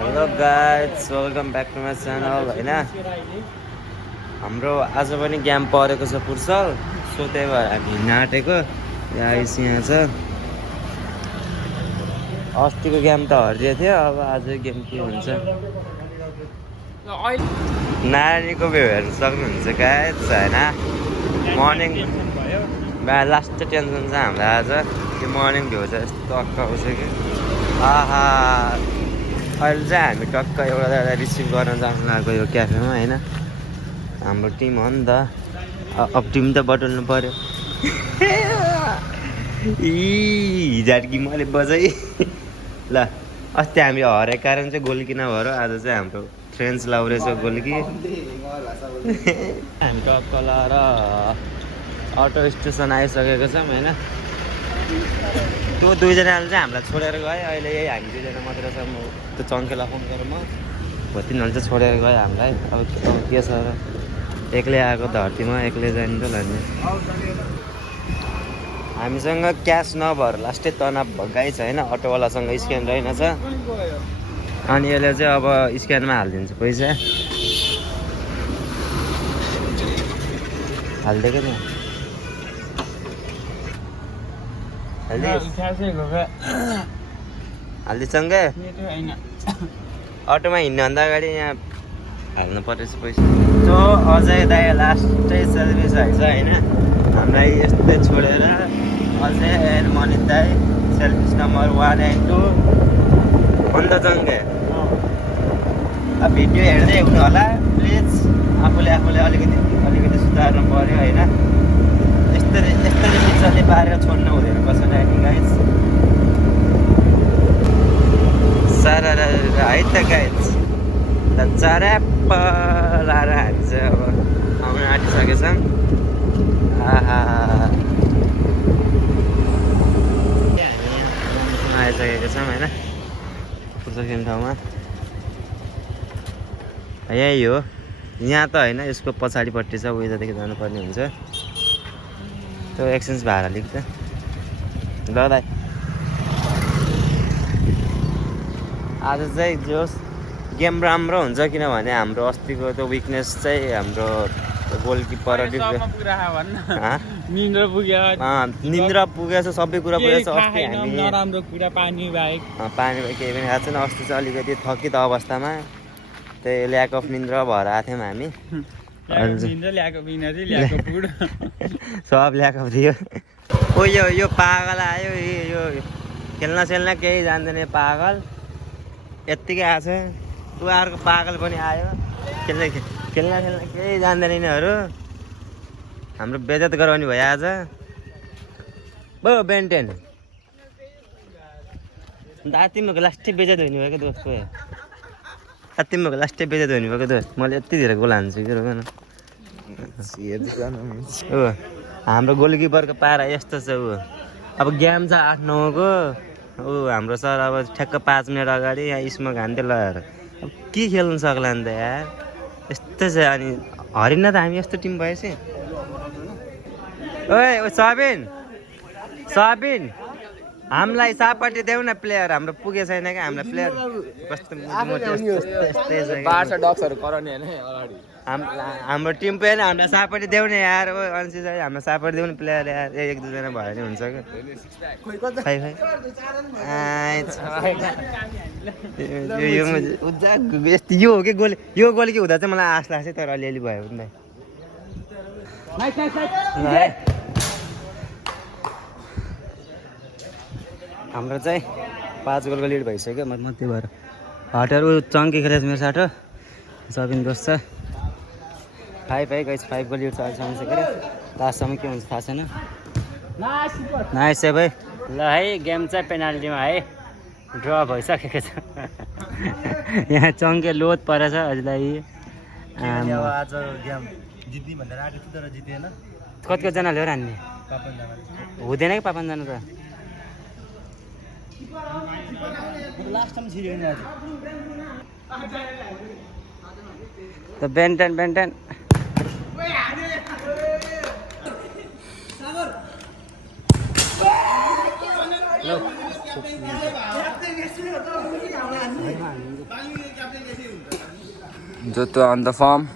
Hello guys welcome back to my channel होइन हाम्रो आज पनि गेम परेको छ फुर्सल सो त्यही भएर हामी हिँड्न आँटेको यहाँ छ अस्तिको गेम त हरिदिएको थियो अब आज गेम के हुन्छ नानीको भ्यू हेर्नु सक्नुहुन्छ गाइज होइन मर्निङ लास्ट टेन्सन छ हामीलाई आज त्यो मर्निङ भ्यू चाहिँ यस्तो अक्क आउँछ कि आहा अहिले चाहिँ हामी टक्क एउटा रिसिभ गर्न जानु लागेको यो क्याफेमा होइन हाम्रो टिम हो नि त अब टिम त बटुल्नु पऱ्यो हिजाटकी मैले बजाइ ल अस्ति हामी हरेको कारण चाहिँ गोल्की नभएर आज चाहिँ हाम्रो फ्रेन्ड्स लाउरेछ गोल्की हामी टक्क लाएर अटो स्टेसन आइसकेको छौँ होइन त्यो दुईजनाले चाहिँ हामीलाई छोडेर गयो अहिले यही हामी दुईजना मात्र छ म त्यो चङ्केलाई फोन गरेर म हो तिनीहरूले चाहिँ छोडेर गयो हामीलाई अब के छ र एक्लै आएको धरतीमा एक्लै जाने त लाने हामीसँग क्यास नभएर लास्टै तनाव भगाइ छ होइन अटोवालासँग स्क्यान रहेनछ अनि यसले चाहिँ अब स्क्यानमा हालिदिन्छ पैसा हालिदिएको नि हालिदिसँगै अटोमा हिँड्नुभन्दा अगाडि यहाँ हाल्नु परेछ पैसा सो अझै दाइ लास्टै सर्भिस आइछ होइन हामीलाई यस्तै छोडेर अझै मनित दाइ सर्भिस नम्बर 1 and 2 अन्त जङ्गे अब भिडियो हेर्दै हुनु होला प्लिज आफूले अलिकति सुधार्नु पऱ्यो होइन यस्तरी पिक्चरले पारेर छोड्नु हुँदैन कसैलाई नि गाइज सारा है त गाइज चराप्प लाएर हामी चाहिँ अब आउन आँटिसकेछौँ आइसकेको छौँ होइन पुर्सकिने ठाउँमा यही हो यहाँ त होइन यसको पछाडिपट्टि छ उहिलेदेखि जानुपर्ने हुन्छ त्यो एक्सचेन्ज भाडा लिक त ल दाइ आज चाहिँ जोस् गेम राम्रो हुन्छ किनभने हाम्रो अस्तिको त्यो विकनेस चाहिँ हाम्रो गोलकिपर निन्द्रा पुगेछ सबै कुरा पुगेछ अस्ति हामी नराम्रो कुरा पानी बाहेक केही पनि खाएको छैन अस्ति चाहिँ अलिकति थकित अवस्थामा त्यही ल्याक अफ निन्द्रा भएर आएको थियौँ हामी सब ल्याक अफ थियो ओ यो पागल आयो यो खेल्न केही जान्दैन पागल यत्तिकै आएको छ ऊ अर्को पागल पनि आयो खेल्न केही जान्दैन यिनीहरू हाम्रो बेइज्जत गराउने भयो आज बो बेन्टेन तिमीहरूको लास्टै बेइज्जत हुने भयो क्या दोस्त तिमीहरूको लास्टै बेइज्जत हुने भयो क्या दोस्त मैले यति धेरै गोल हान्छु कि रोग न हाम्रो गोलकिपरको पारा यस्तो छ ऊ अब गेम छ 8-9 को ऊ हाम्रो सर अब ठ्याक्क 5 मिनट अगाडि यहाँ स्मोक हान्थ्यो लगाएर अब के खेल्नु सक्ला नि त यार यस्तो छ अनि हरिन त हामी यस्तो टिम भएपछि ओए सबिन हामीलाई सापट्टि देऊ न प्लेयर हाम्रो पुगे छैन क्या हाम्रो प्लेयर कस्तो हाम्रो टिम पनि हामीलाई सापट्टि देऊ न यार ओ अन्सी हाम्रो सापट्टि देऊ न प्लेयर यार एक दुईजना भयो भने हुन्छ क्या यो हो कि गोली यो गोली के हुँदा चाहिँ मलाई आश लाग्छ तर अलिअलि भयो नि हाम्रो चाहिँ 5 गोलको लिड भइसक्यो म त्यही भएर हटेर ऊ चङ्की खेलेछ मेरो साटो सबिन दोस्त छ 5 गाइस 5 को लिड छ अहिलेसम्म सकेर लास्टसम्म के हुन्छ थाहा छैन नाइस है भाइ ल है गेम चाहिँ पेनाल्टीमा है ड्र भइसकेको छ यहाँ चङ्के लोड परेछ हजुरलाई आज गेम जित्ने भनेर आएको थियो तर जितेन कतिजनाले हो हान्ने हुँदैन कि 5 जना त बेन्टेन Joto on the farm.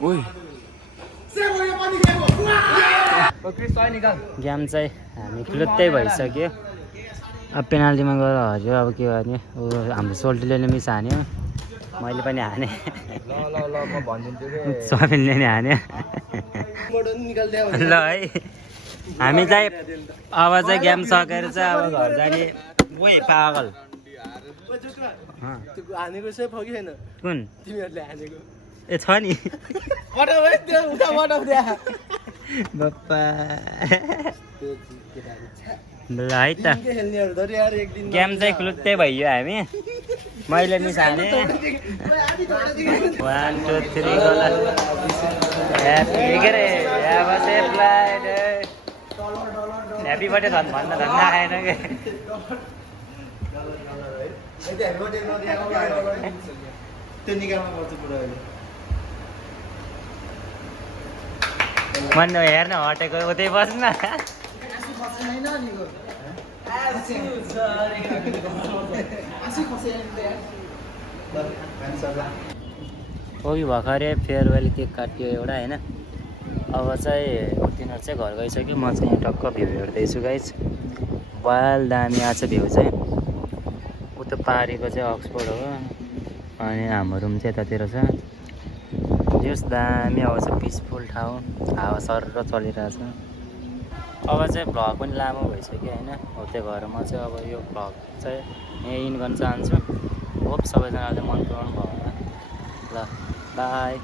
Ui. Game चाहिँ हामी खुलुत्तै भइसक्यो अब पेनाल्टीमा गएर हऱ्यो अब के गर्ने हाम्रो सोल्टीले नै मिस हान्यो मैले पनि हाने सबिनले नि हान्यो ल है हामी चाहिँ अब चाहिँ गेम सकेर चाहिँ अब घर जाने ओइ पागल हानेको चाहिँ फगि छैन कुन तिमीहरूले हानेको ए छ नि बाप्पा ल है त गेम चाहिँ खुलुत्तै भइयो हामी मैले मिस हाने 1 2 3 गोल ह्याप्पी बर्थडे भन्न आएन के मन हेर्न हटेको उतै बस्न अघि भर्खरै फेयरवेल केक काट्यो एउटा होइन अब चाहिँ तिनीहरू चाहिँ घर गइसक्यो म चाहिँ यहाँ टक्क भ्यू हेर्दैछु गाइस वाल दामी आएको छ भ्यू चाहिँ उता पारीको चाहिँ अक्सफोर्ड हो अनि हाम्रो रुम चाहिँ यतातिर छ जस दामी अब चाहिँ पिसफुल ठाउँ हावा सर चलिरहेछ अब चाहिँ भ्लग पनि लामो भइसक्यो होइन हो त्यो भएर म चाहिँ अब यो भ्लग चाहिँ यहीँ इन गर्न चाहन्छु होप सबैजनाले मन पराउनु भयो होला ल बाई